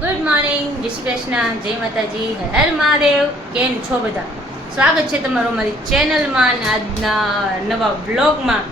Good morning, જય શ્રી કૃષ્ણ, જય માતાજી, હર મહાદેવ. કેમ છો બધા? સ્વાગત છે તમારું મારી ચેનલમાં અને આજના નવા બ્લોગમાં.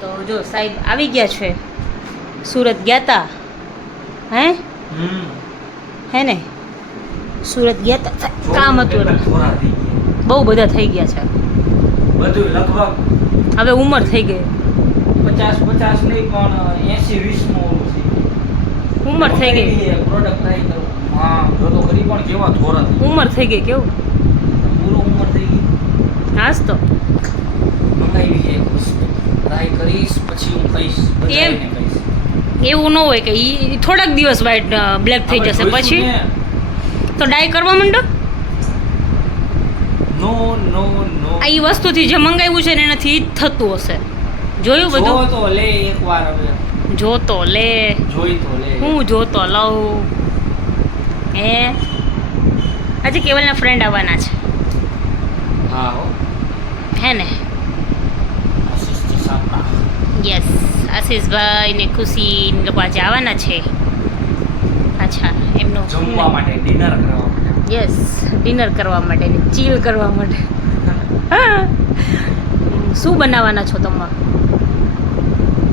તો જો સાહેબ આવી ગયા છે, સુરત ગયા તા. હે ને સુરત ગયા તા, કામ હતું એટલે બહુ બધા થઈ ગયા છે. બધું લગભગ હવે ઉંમર થઈ ગઈ, 50 નહીં પણ 80-20 નો ઉંમર થઈ ગઈ, પ્રોડક્ટ ટ્રાય કરું. હા જો તો ખરી પણ કેવા થોરા ઉંમર થઈ ગઈ. કેવું પૂરો ઉંમર થઈ ગઈ. હાસ તો મંગાવી એક વસ્તુ ટ્રાય કરીશ પછી હું કહીશ, બધાને કહીશ. એવું ન હોય કે ઈ થોડાક દિવસ વ્હાઈટ બ્લેક થઈ જશે પછી તો ડાય કરવા માંડો. નો નો નો આ ઈ વસ્તુથી જે મંગાવ્યું છે ને એનાથી જ થતું હશે. જોયું બધું? જો તો લે એકવાર, હવે જોતો લે, જોઈ તો લે. હું જોતો લઉં. હે આજે કેવલના ફ્રેન્ડ આવવાના છે. હા હો, હે ને? આશીષ સાપડા. યસ, આશીષભાઈ ને ખુશી લોકો આજે આવવાના છે. અચ્છા, એમનો જમવા માટે, ડિનર કરવા માટે. યસ, ડિનર કરવા માટે ને ચીલ કરવા માટે. શું બનાવવાના છો તમે?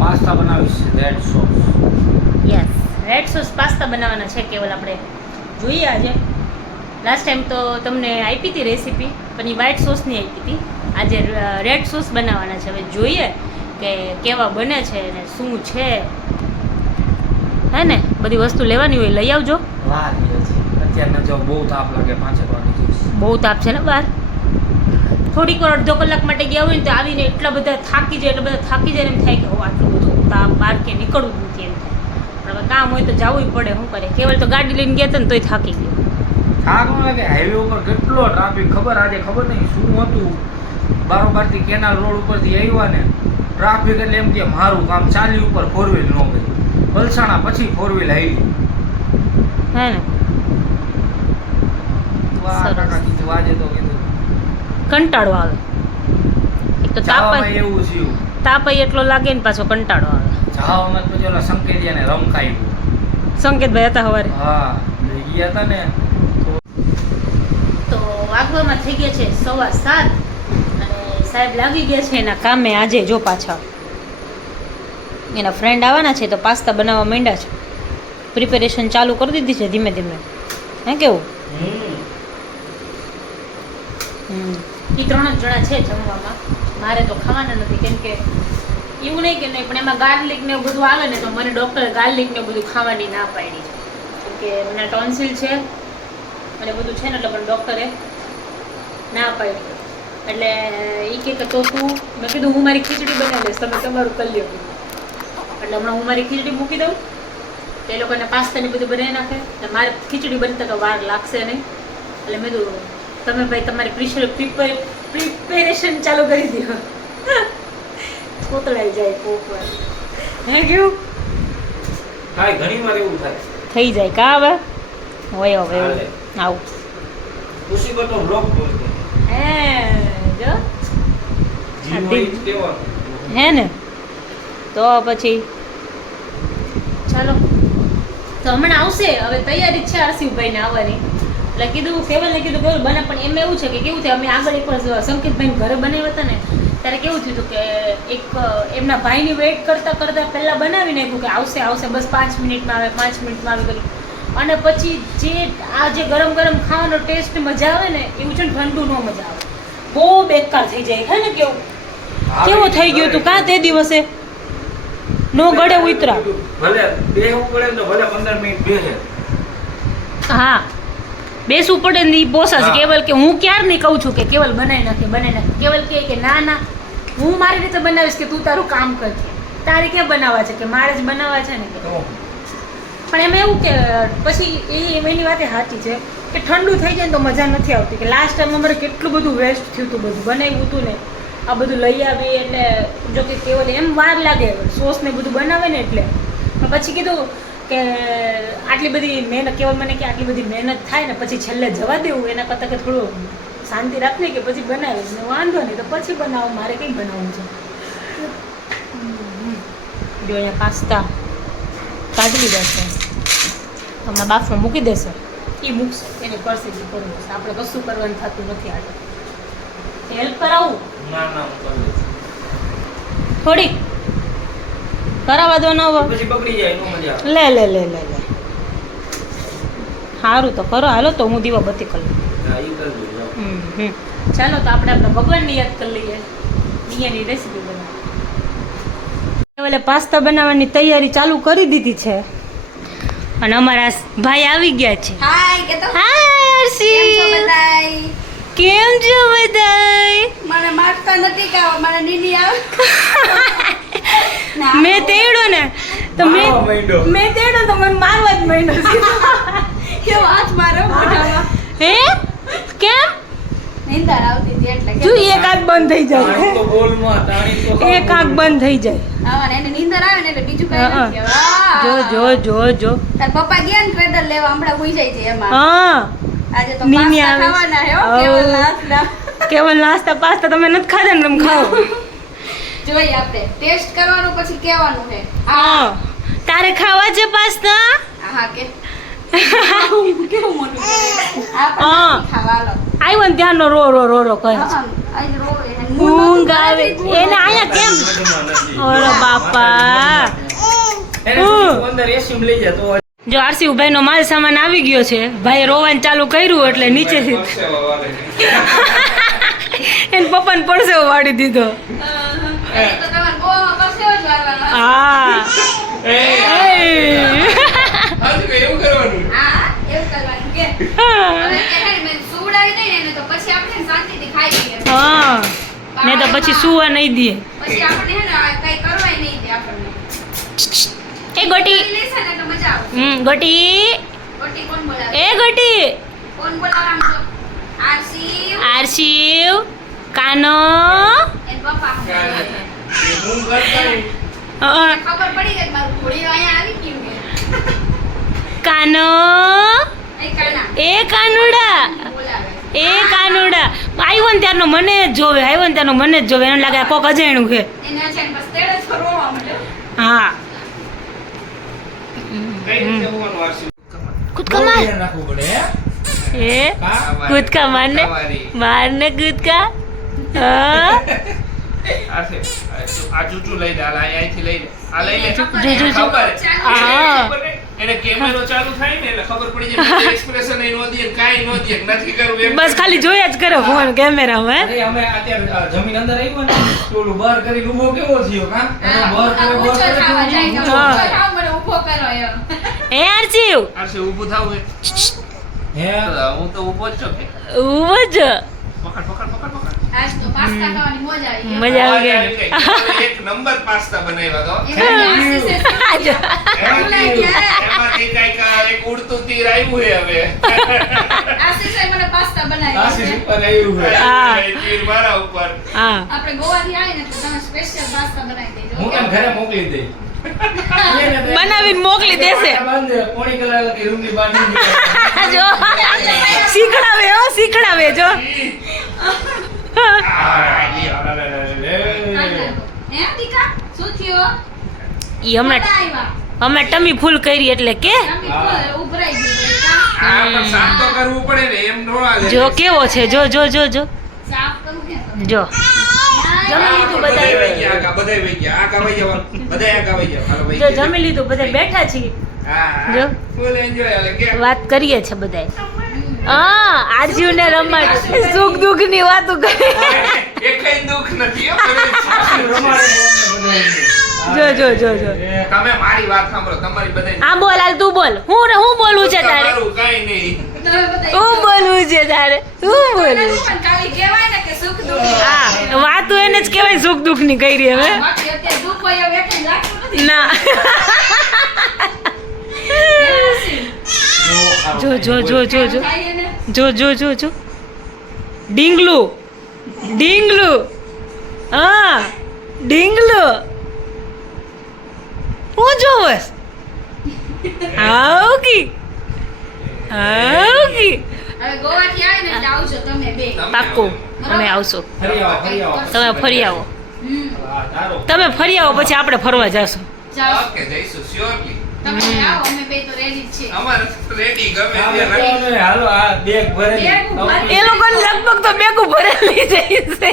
પાસ્તા બનાવીશ, red sauce. Yes, red sauce pasta બનાવવાના છે કેવલ. આપણે જોઈએ આજે. લાસ્ટ ટાઈમ તો તમને આપી હતી રેસીપી, પણ એ વ્હાઈટ સોસની આપી હતી. આજે રેડ સોસ બનાવવાના છે. હવે જોઈએ કે કેવા બને છે ને શું છે. હે ને, બધી વસ્તુ લેવાની હોય લઈ આવજો. વાહ અત્યારે જો બહુ તાપ લાગે, 5 વાગે જઈશ. બહુ તાપ છે ને બહાર. થોડીક વાર અડધો કલાક માટે ગયા હોય ને તો આવીને એટલા બધા થાકી જાય ને એમ થાય કે આટલું બધું તાપ, બહાર કે નીકળવું જ નથી એમ થાય. પણ હવે કામ હોય તો જવું પડે. શું કરે? કેવલ તો ગાડી લઈને ગયા હતા ને તોય થાકી ગયો. થાક ન લાગે? હાઈવે ઉપર કેટલો ટ્રાફિક ખબર? આજે ખબર નહીં શું હતું, બારોબારથી કેનાલ રોડ ઉપરથી આવ્યા ને ટ્રાફિક એટલે એમ કે મારું કામ ચાલી ઉપર 4 વ્હીલ ન ગઈ. વલસાણા પછી 4 વ્હીલ આવી. હે ને? વાહ કાકા કીધું આજે તો કીધું કંટાળો આવે. એક તો તાપ એવું થયું, તાપ એટલો લાગે ને પાછો કંટાળો આવે. જાવામાં પછી ઓલા સંકેતિયાને રમખાઈ. સંકેતભાઈ હતા સવારે. હા ગયા હતા ને તો વાગવામાં થઈ ગયા છે 7:15 અને સાહેબ લાગી ગયા છે એના કામે. આજે જો પાછા એના ફ્રેન્ડ આવવાના છે તો પાસ્તા બનાવવા માંડ્યા છે. પ્રિપેરેશન ચાલુ કરી દીધી છે ધીમે ધીમે. હે કેવું? એ 3 જ જણા છે જમવામાં. મારે તો ખાવાના નથી, કેમ કે એવું નહીં કે નહીં, પણ એમાં ગાર્લિક ને એવું બધું આવે ને તો મને ડૉક્ટરે ગાર્લિક ને બધું ખાવાની ના પાડી છે. કેમ કે મને ટોન્સિલ છે અને બધું છે ને, એટલે પણ ડૉક્ટરે ના પાડી. એટલે એ કહે કે તો તું, મેં કીધું હું મારી ખીચડી બનાવી લઈશ, તમે તમારું કરી લો. એટલે હમણાં હું મારી ખીચડી મૂકી દઉં તો એ લોકોને પાસ્તાને બધું બનાવી નાખે. એટલે મારે ખીચડી બનતા તો વાર લાગશે નહીં. એટલે મેં કીધું તમે ભાઈ તમારી પ્રિપેરેશન ચાલુ કરી દો. કોતળાઈ જાય કોક વાર. હે કેવું થાય? ઘણી વાર એવું થાય. થઈ જાય કા? હવે હોય હવે આવું ખુશી બતો બ્લોગ બોલતો હે જો જીવ હોય તેવો. હે ને? તો પછી ચાલો, તો હમણાં આવશે. હવે તૈયારી છે આરસીભાઈને આવવાની. એટલે કીધું કેવલને કીધું કેવલ બને, પણ એમ એવું છે કે કેવું થાય, અમે આગળ એકવાર સંકેતભાઈને ઘરે બનાવ્યા હતા ને ત્યારે કેવું થયું હતું કે એક એમના ભાઈની વેઇટ કરતાં પહેલાં બનાવી નાખ્યું કે આવશે આવશે, બસ 5 મિનિટમાં આવે, 5 મિનિટમાં આવી ગયું. અને પછી જે આ જે ગરમ ગરમ ખાવાનો ટેસ્ટ મજા આવે ને એવું છે ને ઠંડુ ન મજા આવે. બહુ બેકાર થઈ જાય. હે ને? કેવું કેવું થઈ ગયું હતું કાં તે દિવસે? નો ગળે ઉતરા. ભલે બેહવું પડે તો ભલે 15 મિનિટ બેહે. હા, બેસવું પડે ને એ પોસાશે. કેવલ કે હું ક્યારની કહું છું કે કેવલ બનાવી નાખે. કેવલ કે ના હું મારી રીતે બનાવીશ, કે તું તારું કામ કરજે. તારે ક્યાં બનાવવા છે? કે મારે જ બનાવવા છે ને. પણ એમાં એવું કે પછી એની વાત સાચી છે કે ઠંડુ થઈ જાય ને તો મજા નથી આવતી. કે લાસ્ટ ટાઈમ અમારે કેટલું બધું વેસ્ટ થયું હતું, બધું બનાવ્યું હતું ને આ બધું લઈ આવી. એટલે જો કે કેવલ એમ વાર લાગે સોસ ને બધું બનાવે ને, એટલે પછી કીધું કે આટલી બધી મહેનત, કેવલ મને કે આટલી બધી મહેનત થાય ને પછી છેલ્લે જવા દેવું એના કરતાં કે થોડું શાંતિ રાખવી કે પછી બનાવીશ ને. વાંધો નહીં તો પછી બનાવો, મારે કંઈ બનાવવું છે. જો અહીંયા પાસ્તા કાઢી લીધા છે. હમણાં બાફમાં મૂકી દેશે એ મૂકશે એને કરશે જે કરવું છે આપણે કશું કરવાનું થતું નથી આગળ હેલ્પ કરાવું ના ના હું કરી લઈશ. થોડી કરાવવા દો ન હવે પછી બગડી જાય નો મજા આવે. લે લે લે લે લે સારું તો કરો હાલો તો હું દીવા બત્તી કરી લઉં. હા ઈ કરજો જાઓ. ચાલો તો આપણે આપણા ભગવાનની યાદ કરી લઈએ દિયાની રેસીપી બનાવી ઓલે પાસ્તા બનાવવાની તૈયારી ચાલુ કરી દીધી છે અને અમારા ભાઈ આવી ગયા છે હાય કે તો હાય કેમ છો હર્ષી બધાય? કેમ છો બધાય મને મારતા નથી કે આવો, મને નીની આવે ના, મેં તેડો ને તો મારવા માંડ્યો. મેં તેડો તો મને મારવા જ માંડ્યો કેવો હાથ મારો મોઢામાં. હે કેમ નીંદર આવતી હતી એટલે જો એક આંખ બંધ થઈ તાણી જાય તો બોલમાં, તાણી તો ખાવ. એક આંખ બંધ થઈ જાય આવા ને એને નીંદર આવે ને એટલે બીજું કઈ હા, હા. નથી. વાહ. જો જો જો જો તાર પપ્પા ગયા ને ટ્રેડર લેવા, હમણાં હુઈ જાય છે એમાં. હા આજે તો નીની પાસ્તા આવે છે. ખાવાના હે હો, ઓ. કેવલ નાસ્તા. કેવલ નાસ્તા પાસ્તા તમે નથી ખાધા ને તમે ખાઓ જોઈએ આપણે ટેસ્ટ કરવાનું પછી કહેવાનું છે. હા તારે ખાવા છે પાસ્તા હા કે કેવું મોટું કરે. આપણે હા. નથી ખાવા, હાલો. આવ્યો ને ત્યાંનો રો રો રો રો કહે છે હા, આજે રોવે. એને ઊંઘ આવે ઊંઘ એને અહીંયા કેમ મનમાં નથી. ઓલો બાપા એને પછી અંદર એસી માં લઈ જાય તો જો આરસી ભાઈ નો માલ સામાન આવી ગયો છે ભાઈ રોવાનું ચાલુ કર્યું એટલે નીચેથી એને પપ્પાને પડસેવો વાળી દીધો આજે તો તમારે ગોવામાં પરસેવો જ વાળવાનો. હા એ, એવું કરવાનું. હા, એવું કરવાનું કે. હવે કે હે, મેં સુવડાવી દઈએ ને તો પછી આપણે શાંતિથી ખાઈ લઈએ. હા ને તો પછી સુવા નહીં દે પછી આપણે હે ને આ કઈ કરવાય નહીં દે આપણને. એ ગોટી કરી લેશે ને તો મજા આવશે. ગોટી ગોટી કોણ બોલાવે? એ ગોટી કોણ બોલાવે આમ જો? આરસી, આરશીવ કાનો એન પપ્પા બોલાવે. હું કરતા નહીં. ખબર પડી ગઈ કે મારું ઘોડી અહીંયા આવી ગયું કે. કાનો એ કાના એ કાનુડા બોલાવે. એ કાનુડા આવ્યો ને ત્યારનો મને જ જોવે આવ્યો ને ત્યારનો મને જ જોવે એને લાગે આ કોક અજાણ્યું છે એને છે ને બસ તેડે જ રોવા માંડ્યો. હા કઈ રીતે હોવાનું વારસી? કૂદકા બહુ માર ધ્યાન રાખવું પડે, હે? એ હા? કૂદકા મારને મારને કૂદકા હા આ ચૂચું લઈ લે, આ અહીંયાથી લઈ લે. આ લઈ લે. જો, જો, જો. ખબર? હા. ખબર ને? એને કેમેરો ચાલુ થાય ને એટલે ખબર પડી જાય એક્સપ્રેશન એ નો દે ને કાંઈ નો દે, નથી કરવું એમ. બસ ખાલી જોયા જ કરો ફોન કેમેરામાં અરે અમે અત્યારે આ જમીન અંદર આવ્યો ને તો ઓલું બહાર કરીને ઊભો કેવો થયો કાં? હા, બહાર કરે, બહાર ઊંચો કરે, થવા જાય તો ઊંચો. ઊંચો થાવ, મને ઊભો કરો એમ. એ આરસીવ આરસે ઊભું થાવ હે. હું તો ઊભો જ છું કે. ઉભો જ પકડ પકડ પકડ પકડ. આજ તો પાસ્તા ખાવાની મજા આવી ગઈ. મજા આવી મજા ગઈ આવી ગઈ. એક નંબર પાસ્તા બનાવ્યા તો. એમાં આશીષે આજો. બોલાઈ ગયા. એમાંથી કાંઈક એક ઉડતું તીર આવ્યું હે હવે. આશીષે મને પાસ્તા બનાવી આશીષ છે. ઉપર આવ્યું હે. હા. તીર મારા ઉપર. હા આપણે ગોવાથી આવીને તો તમે સ્પેશિયલ પાસ્તા બનાવી દેજો. હું તને ઘરે મોકલી દઈ. બનાવીને મોકલી દેશે પોણી કલાક લગી રૂમની બહાર નહીં નીકળે. જો શીખડાવે હો શીખડાવે જો હે દીકા શું થયો? ઈ હમણાં બધા આવ્યા. હમણાં ટમી ફૂલ કરી એટલે કે તમે ઉભરાઈ ગયું દીકા. આ પણ સાફ તો કરવું પડે ને, એમ નો હાલે. જો કેવો છે જો જો જો જો સાફ કરું કે તો. જો ના, જમી લીધું બધાય બધાય. વહી ગયા, આગા બધાય વહી ગયા. આગા વહી જવાનું. બધાય આગા વહી ગયા. હાલો વહી જો ગયા. જમી લીધું બધા બેઠા છીએ હા, જો. full enjoy હાલે. કે? વાત કરીએ છે બધાય હા આરજીવ ને રમાડ સુખ દુઃખ ની વાતો કરી એકેય દુઃખ નથી હો, બધે જો જો જો જો તમે મારી વાત સાંભળો, તમારી બધાય હા બોલ હાલ તું બોલ હું બોલવું છે તારે તમારું કાંઈ નહીં. તમે બધા હું બોલવું છે તારે હું બોલવું છે? પણ ખાલી કહેવાય ને કે સુખ દુઃખ. હા વાતું એને જ કહેવાય સુખ દુઃખ ની કરી હવે બાકી અત્યારે દુઃખ હોય એવું એકને લાગતું નથી. ના જો જો જો જો જો થાય એને. જો જો જો જો ડીંગલું ડીંગલું હા ડીંગલું હું જોવસ આવકી આવકી હવે ગોવાથી આવીને એટલે આવજો તમે બે. પાક્કું અમે આવશું ફરી આવો, ફરી આવો. તમે ફરી આવો હમ. હા, ધારો. તમે ફરી આવો પછી આપણે ફરવા જશું જાઓ. ઓકે, જઈશું, surely. તમે જાઓ અમે બે તો રેડી જ છે અમારે રેડી ગમે આ તે રાખી. બધાને હાલો આ બેગ ભરેલી. બેગ ભરેલી. એ લોકોને લગભગ તો બેગું ભરેલી જઈ છે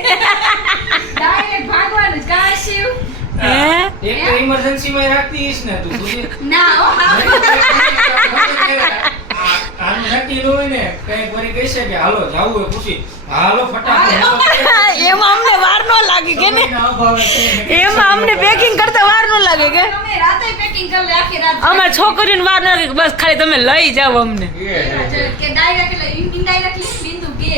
ડાયરેક્ટ ભાગવાનું જ કા શિવ હે એક તો emergency માં રાખતી હઈશ ને તું સુધી. ના હો આમ નક્કી ન હોય ને કઈ વળી કહેશે કે હાલો જાવું હોય ખુશી હાલો ફટાફટ એમાં અમને વાર ન લાગે કે ને કોઈના અભાવે છે ને. એમાં અમને પેકિંગ કરતા વાર ન લાગે કે તમે રાતે પેકિંગ કરી લે આખી રાત અમાર છોકરીઓને વાર ન લાગે કે બસ ખાલી તમે લઈ જાઓ અમને એ હે. કે ડાયરેક્ટ એટલે ઇનડાયરેક્ટલી બિંદુ કે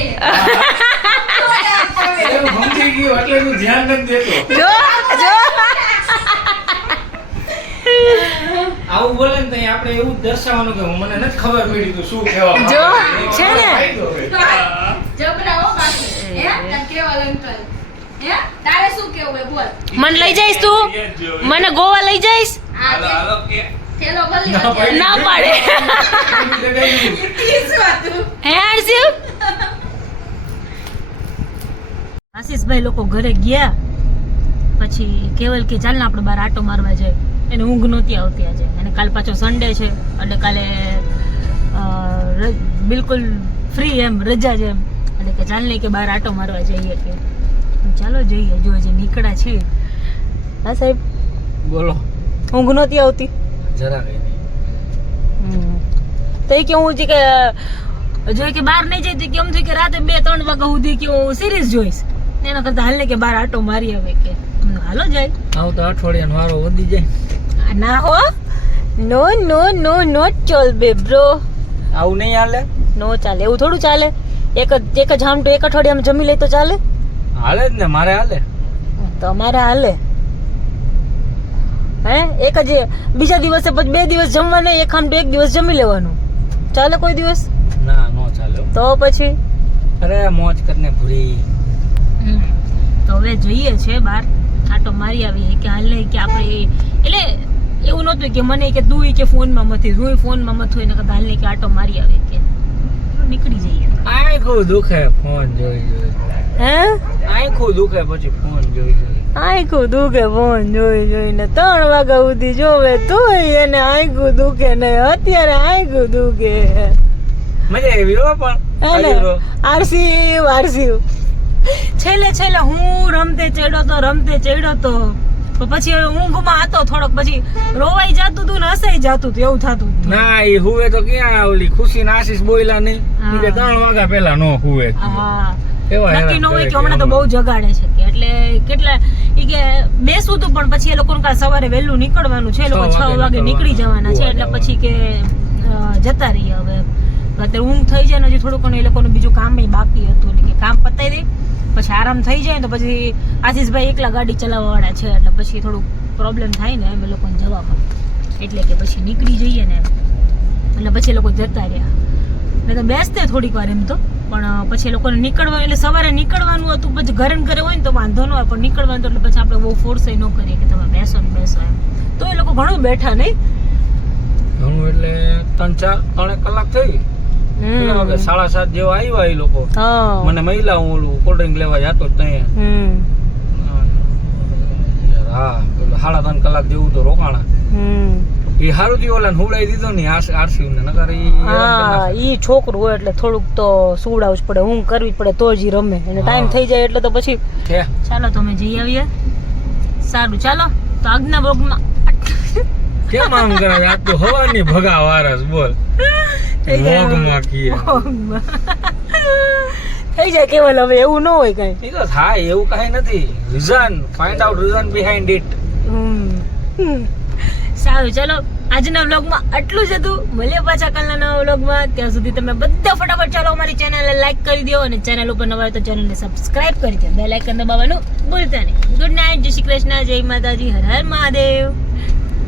એવું સમજી ગયું એટલે તું ધ્યાન નથી દેતો. જો જો આવું બોલે ને તો આપણે એવું જ દર્શાવવાનું કે મને નથી ખબર પડી તું શું કહેવા માંગે. જો, એનો છે ને? ફાયદો હોય. જબરા હો બાકી હે તને કેવા અંકલ હે તારે શું કેવું હે બોલ મને લઈ જઈશ તું મને ગોવા લઈ જઈશ આ હાલો હાલો કે થેલો ભલી ના પાડી. ના પાડે શું હતું હે હર્ષિવ આશીષભાઈ લોકો ઘરે ગયા પછી કેવલ કે ચાલ ને આપણે બહાર આટો મારવા જાય એને ઊંઘ નહોતી આવતી આજે અને કાલ પાછો સન્ડે છે એટલે કાલે બિલકુલ ફ્રી એમ રજા છે એમ એટલે કે ચાલ નહીં કે બહાર આટો મારવા જઈએ કે ચાલો જઈએ જો જે નીકળ્યા છીએ હા સાહેબ બોલો ઊંઘ નહોતી આવતી જરા કઈ નહીં. તો એ કે હું જે કે જો કે બહાર નહીં જઈ તો કેમ થયું કે રાતે 2-3 વાગ્યા સુધી કે હું સિરીઝ જોઈશ એના કરતા હાલ ને કે બહાર આટો મારી આવે કે હાલો જાય આવું તો અઠવાડિયાનો વારો વધી જાય. ના હો નો નો નો નોટ ચાલબે બ્રો આવું નહીં હાલે. નો ચાલે એવું થોડું ચાલે એક જ જામ તો એક અઠવાડિયામાં જમી લે તો ચાલે હાલે જ ને મારે હાલે. તમારે હાલે હે એક જ બીજા દિવસે પછી 2 દિવસ જમવા નહીં એક આમ તો 1 દિવસ જમી લેવાનું ચાલે કોઈ દિવસ ના નો ચાલે. તો પછી અરે મોજ કરીને ભૂરી. તો હવે જઈએ છે બહાર આટો મારી આવીએ કે હાલ નહીં કે આપણે એટલે એવું નહોતું કે મને કે તું કે ફોનમાં મથી હું ફોનમાં મત હોય ને કદાચ હાલ નહીં કે આટો મારી આવે કે નીકળી જઈએ આંખું દુખે ફોન જોઈ જોઈ. હે આંખું દુખે પછી ફોન જોઈ જોઈ. આંખું દુખે ફોન જોઈ જોઈને 3 વાગ્યા સુધી જોવે તોય એને આંખું દુખે નહીં અત્યારે આંખું દુખે મજા આવી હો પણ હેને આરસી છેલ્લે હું રમતે ચડ્યો તો પછી ઊંઘમાં હતો થોડોક પછી રોવાઈ જાતું હતું ને હસાઈ જાતું હતું એવું થતું હતું ના એ હુવે તો ક્યાં ઓલી ખુશી ના આશીષ બોયલા નહીં. ઈ કે 3 વાગ્યા પહેલા નો હુવે. હા કેવા નક્કી ન હેરાન હોય કરે કે હમણાં તો કે બહુ જગાડે છે કે એટલે કેટલા ઈ કે બેસવું તું પણ પછી એ લોકોને કાલ સવારે વહેલું નીકળવાનું છે એ લોકો 6 વાગે નીકળી જવાના છે એટલે પછી કે જતા રહીએ હવે અત્યારે ઊંઘ થઈ જાય ને હજી થોડું ઘણું એ લોકોનું બીજું કામ બાકી હતું એટલે કે કામ પતાવી દે પછી આરામ થઈ જાય ને તો પછી આશીષભાઈ એકલા ગાડી ચલાવવા વાળા છે એટલે પછી થોડું પ્રોબ્લેમ થાય ને એમ એ લોકોને જવામાં એટલે કે પછી નીકળી જઈએ ને એટલે પછી એ લોકો જતા રહ્યા એટલે તો બેસતે થોડીક વાર એમ તો પણ પછી એ લોકોને નીકળવાનું એટલે સવારે નીકળવાનું હતું પછી ઘરે ને ઘરે હોય ને તો વાંધો ન હોય પણ નીકળવાનું એટલે પછી આપણે બહુ ફોર્સ ન કરીએ કે તમે બેસો ને બેસો એમ તો એ લોકો ઘણું બેઠા નહીં ઘણું એટલે 3 કલાક થઈ. 7:30 જેવા આવ્યા એ લોકો. હા મને મહિલા હું ઓલું કોલ્ડ ડ્રિંક લેવા જતો ત્યાં હા 3.5 કલાક જેવું તો રોકાણા. એ હારું થી ઓલા હુવડાવી દીધો ને આરસી ને નકર હા ઈ છોકરું હોય એટલે થોડુંક તો સુવડાવવું જ પડે ઊંઘ કરવી જ પડે તો જ ઈ રમે અને ટાઈમ થઈ જાય એટલે તો પછી ચાલો તમે જઈ આવીએ સારું ચાલો તો આજના બ્લોગમાં કેમ આમ કરે આજ તો હવાની ભગા વારસ બોલ મોગમાં કીએ થઈ જાય કેવલ હવે એવું ન હોય કઈ એ તો થાય એવું કઈ નથી. Reason find out reason behind it. સારું ચાલો આજના વ્લોગમાં આટલું જ હતું મળીએ પાછા કાલના નવા વ્લોગમાં ત્યાં સુધી તમે બધા ફટાફટ ચાલો અમારી ચેનલને લાઈક કરી દો અને ચેનલ ઉપર નવા હોય તો ચેનલને સબસ્ક્રાઇબ કરી દો બેલ આઇકન દબાવવાનું ભૂલતા નહીં. ગુડ નાઇટ જય શ્રી કૃષ્ણ જય માતાજી હર હર મહાદેવ.